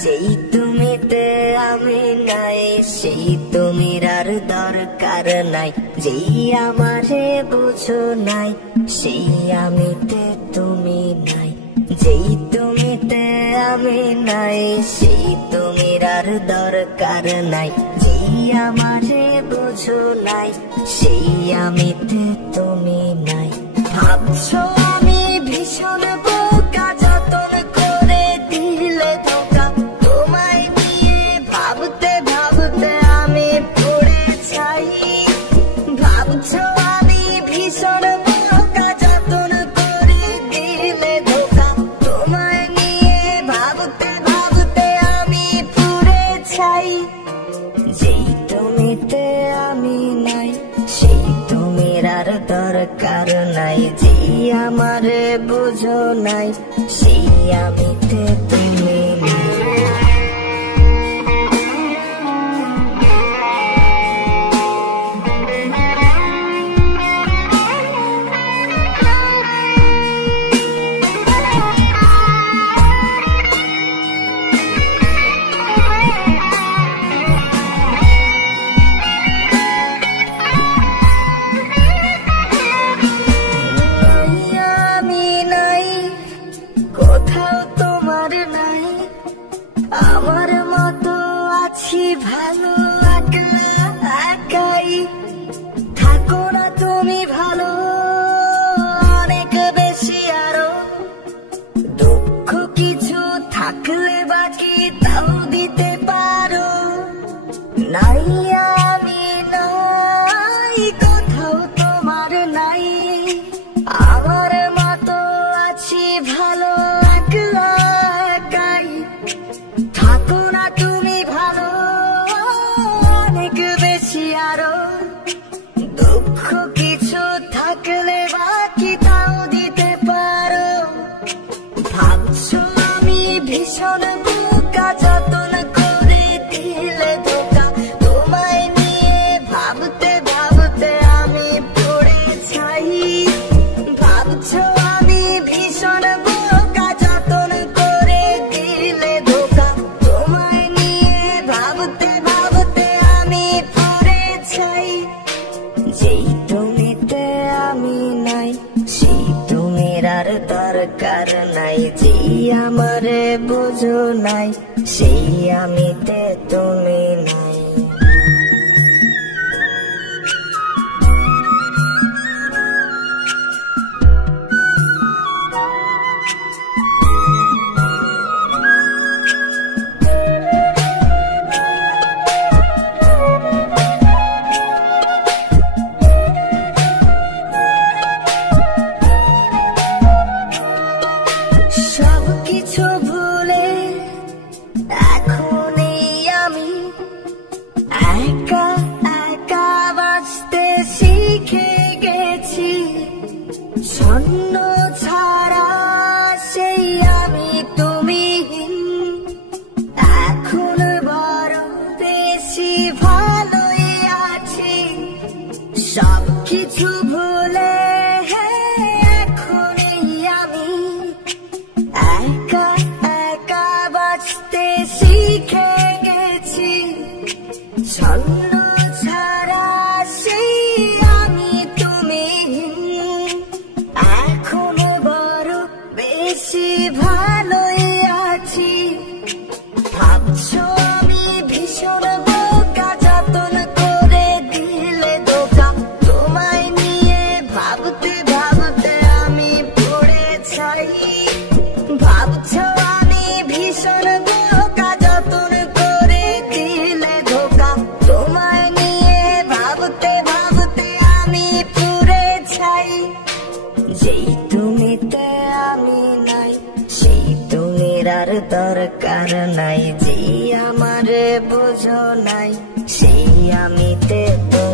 যেই তুমিতে আমি নাই, সেই তুমির আর দরকার নাই। যেই আমারে বুঝো নাই, সেই আমিতে তুমি নাই। যেই তুমিতে আমি নাই, সেই তুমির আর দরকার নাই। যেই আমারে বুঝো নাই, সেই আমিতে তুমি নাই। ভাবছো আমি ভীষণ বোকা, যতন করে দিলে ধোকা। তোমায় নিয়ে ভাবতে ভাবতে আমি পড়ে ছাই। ভাবছো আমি ভীষণ বোকা, যতন করে দিলে ধোকা। তোমায় নিয়ে ভাবতে ভাবতে আমি পড়ে ছাই। যেই তুমিতে আমি নাই, সেই তুমির আর দরকার নাই। যেই আমারে বুঝো নাই, সেই আমিতে তুমি নাই। কোথাও তোমার নাই, আমার মতো আছি ভালো একলা একাই। থাকো না তুমি ভালো, অনেক বেশি আরো। দুঃখ কিছু থাকলে বাকি তাও দিতে পারো। নাই আমি নাই, কোথাও তোমার নাই, আমার মতো আছি ভালো একলা একাই। থাকো না তুমি ভালো, অনেক বেশি আরো। দুঃখ কিছু থাকলে বাকি তাও দিতে পারো। ভাবছো আমি ভীষণ বোকা, যতন করে দিলে ধোকা। তোমায় নিয়ে ভাবতে ভাবতে আমি পড়ে ছাই। ভাবছো আমি ভীষণ বোকা, যতন করে দিলে ধোকা। তোমায় নিয়ে ভাবতে ভাবতে আমি পড়ে ছাই। যেই তুমিতে আমি নাই, সেই তুমির আর দরকার নাই। যেই আমারে বুঝো নাই, সেই আমিতে তুমি নাই। সবকিছু ভুলে এখন আমি একা একা বাঁচতে শিখে গেছি। শূন্য ছাড়া সেই আমি তুমিহীন, এখন বড় বেশি ভালোই আছি। সবকিছু ভুলে এখন আমি একা একা বাঁচতে শিখে গেছি। ছন্ন ছাড়া সেই আমি তুমিহীন, এখন বড় বেশি ভালোই আছি। ভাবছো আমি ভীষণ বোকা, যতন করে দিলে ধোকা। তোমায় নিয়ে ভাবতে ভাবতে আমি পড়ে ছাই। ভাবছো আমি ভীষণ বোকা, যতন করে দিলে ধোকা। তোমায় নিয়ে ভাবতে ভাবতে আমি পড়ে ছাই। যেই তুমিতে আমি নাই, সেই তুমির আর দরকার নাই। যেই আমারে বুঝো নাই, সেই আমিতে তুমি